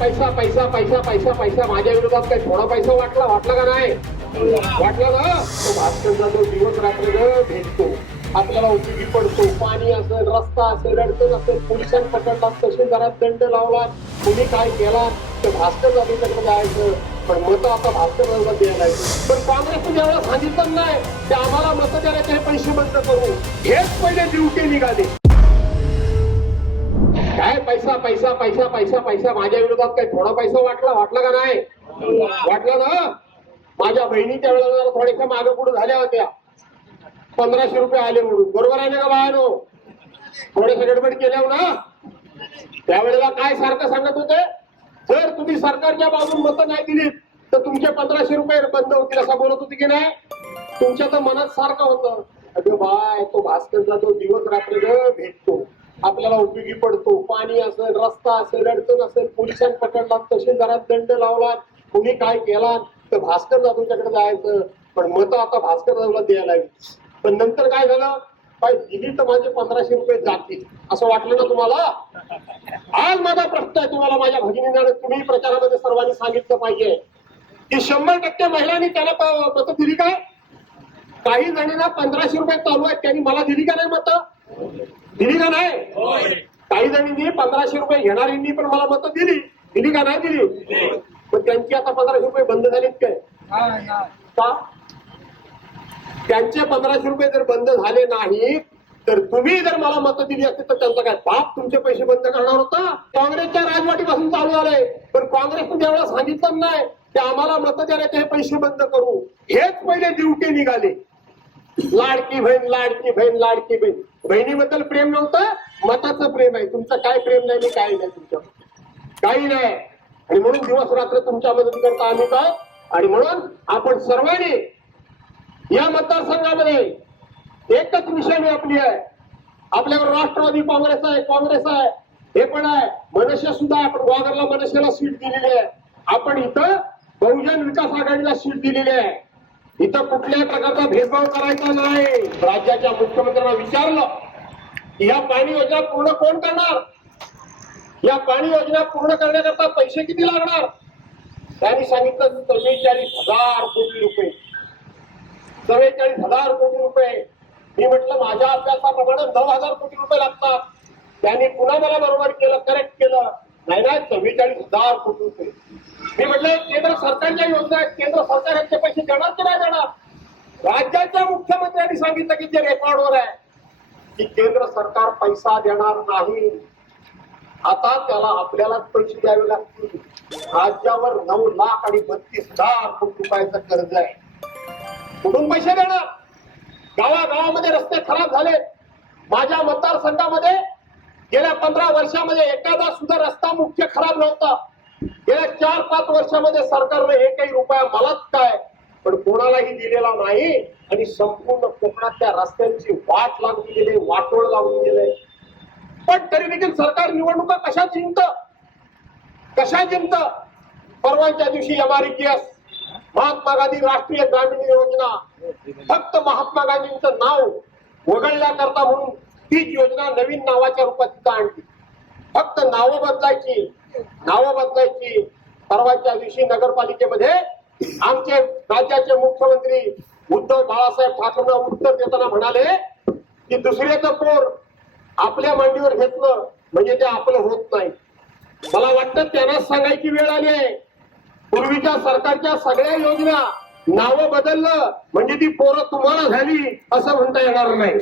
पैसा पैसा पैसा पैसा पैसा माझ्या विरोधात काही थोडा पैसा वाटला का नाही? वाटला ना? तो भास्करचा जो दिवस रात्र भेटतो, आपल्याला उपयोगी पडतो. पाणी असेल, रस्ता असेल, अडचण असेल, पोलिसांनी पकडला, तहसीलदारात दंड लावला, तुम्ही काय केला तर भास्कर जाधवच्याकडे जायचं. पण मत आता भास्कर जाधवला द्यायला. पण काँग्रेसने ज्यावेळेला सांगितलं नाही ते आम्हाला मत द्यायचे पैसे बंद करू, हेच पहिले ड्युटी निघाले. काय पैसा पैसा पैसा पैसा पैसा माझ्या विरोधात काही थोडा पैसा वाटला का नाही? वाटला ना? माझ्या बहिणीच्या वेळेला थोड्याशा मागे पुढे झाल्या होत्या, 1500 रुपये आले म्हणून. बरोबर आहे ना का बायानो? थोडेसे गडबड केल्या ना. त्यावेळेला काय सारखं सांगत होते, जर तुम्ही सरकारच्या बाजून मतं नाही दिली तर तुमचे 1500 रुपये बंद होतील असं बोलत होती की नाही? तुमच्या तर मनात सारखं होतं. अगं बाय, तो भास्करचा जो दिवस रात्र भेटतो, आपल्याला उपयोगी पडतो. पाणी असेल, रस्ता असेल, अडचण असेल, पोलिसांनी पकडला, तहसीलदारात दंड लावला, कुणी काय केला तर भास्कर जाधवच्याकडे जायचं. पण मत आता भास्कर जाधवला द्यायला. पण नंतर काय झालं, काय दिली तर माझे 1500 रुपये जातील असं वाटलं ना तुम्हाला? आज माझा प्रश्न आहे तुम्हाला, माझ्या भगिनींना, तुम्ही प्रचारामध्ये सर्वांनी सांगितलं पाहिजे की 100% महिलांनी त्याला मतं दिली काय? काही जणींना 1500 रुपये चालू आहेत, त्यांनी मला दिली का नाही मतं? दिली का नाही? काही जणींनी 1500 रुपये घेणाऱ्यांनी पण मला मतं दिली का नाही दिली? पण त्यांची आता 1500 रुपये बंद झालेत काय? का? त्यांचे 1500 रुपये जर बंद झाले नाही तर तुम्ही जर मला मतं दिली असते तर त्यांचा काय बाप तुमचे पैसे बंद करणार होता? काँग्रेसच्या राजवाटीपासून चालू झालंय. पण काँग्रेसने ज्यावेळेला सांगितलं नाही ते आम्हाला मतं द्यायचे हे पैसे बंद करू, हेच पहिले ड्युटी निघाले. लाडकी बहीण लाडकी बहीण लाडकी बहीण. बहिणीबद्दल प्रेम नव्हतं, मताचं प्रेम आहे. तुमचं काय प्रेम नाही, काही नाही तुमच्या, काही नाही. आणि म्हणून दिवस रात्र तुमच्या मदतीकरता आम्ही काय. आणि म्हणून आपण सर्वांनी या मतदारसंघामध्ये एकच विषय आपली आहे. आपल्याकडे राष्ट्रवादी काँग्रेस आहे, हे पण आहे, मनसे सुद्धा. आपण ग्वागरला मनसेला सीट दिलेली आहे. आपण इथं बहुजन विकास आघाडीला सीट दिलेली आहे. इथं कुठल्याही प्रकारचा भेदभाव करायचा नाही. राज्याच्या मुख्यमंत्र्यांना विचारलं की या पाणी योजना पूर्ण कोण करणार, या पाणी योजना पूर्ण करण्याकरता पैसे किती लागणार? त्यांनी सांगितलं 44,000 कोटी रुपये. 44,000 कोटी रुपये. मी म्हटलं माझ्या अभ्यासाप्रमाणे 9,000 कोटी रुपये लागतात. त्यांनी पुन्हा मला बरोबर केलं, करेक्ट केलं. नाही 44,000 कोटी रुपये. मी म्हटलं केंद्र सरकारच्या योजना आहेत, केंद्र सरकार यांचे पैसे देणार की नाही देणार? राज्याच्या मुख्यमंत्र्यांनी सांगितलं की जे रेकॉर्डवर आहे की केंद्र सरकार पैसा देणार नाही. आता त्याला आपल्यालाच पैसे द्यावे लागतील. राज्यावर 9,32,000 कोटी रुपयाचं कर्ज आहे. कुठून पैसे देणार? गावागावामध्ये रस्ते खराब झाले. माझ्या मतदारसंघामध्ये गेल्या 15 वर्षामध्ये एखादा सुद्धा रस्ता मुख्य खराब नव्हता. गेल्या 4-5 वर्षामध्ये सरकारने एकही रुपया मलाच काय पण कोणालाही दिलेला नाही. आणि संपूर्ण कोकणात त्या रस्त्यांची वाट लागून गेले, वाटोळ लागून गेले. पण तरी देखील सरकार निवडणुका कशा जिंकत? परवाच्या दिवशी MREGS, महात्मा गांधी राष्ट्रीय ग्रामीण योजना, फक्त महात्मा गांधींचं नाव वगळण्याकरता म्हणून तीच योजना नवीन नावाच्या रूपात तिथं आणली. फक्त नावं बदलायची. परवाच्या दिवशी नगरपालिकेमध्ये आमचे राज्याचे मुख्यमंत्री उद्धव बाळासाहेब ठाकरेंना उत्तर देताना म्हणाले की दुसऱ्याचं पोर आपल्या मांडीवर घेतलं म्हणजे ते आपलं होत नाही. मला वाटतं त्यांनाच सांगायची वेळ आली आहे. पूर्वीच्या सरकारच्या सगळ्या योजना नावं बदललं म्हणजे ती पोरं तुम्हाला झाली असं म्हणता येणार नाही.